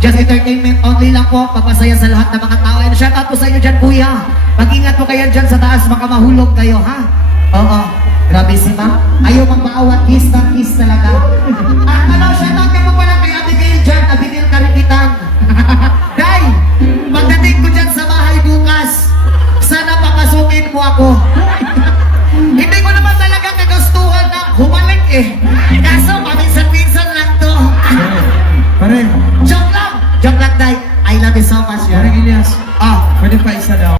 Just entertainment only lang po. Pagpasaya sa lahat ng mga tao. And shout out po sa inyo dyan, kuya. Mag-ingat po kayo dyan sa taas. Baka mahulog kayo, ha? Oo. Grabe si ma'am. Ayaw magpaawat. Kiss na kiss talaga. Shout out ka po pala kay Abigail dyan. Abigail Karikitan. Day, pagdating ko dyan sa bahay bukas, sana papasukin mo ako. Hindi ko naman talaga kagustuhan na humalik eh. Kaso, paminsan-minsan lang to. Pare, Joke lang, Day. I love you so much. Pare Ilyas, Ah, pwede pa isa daw.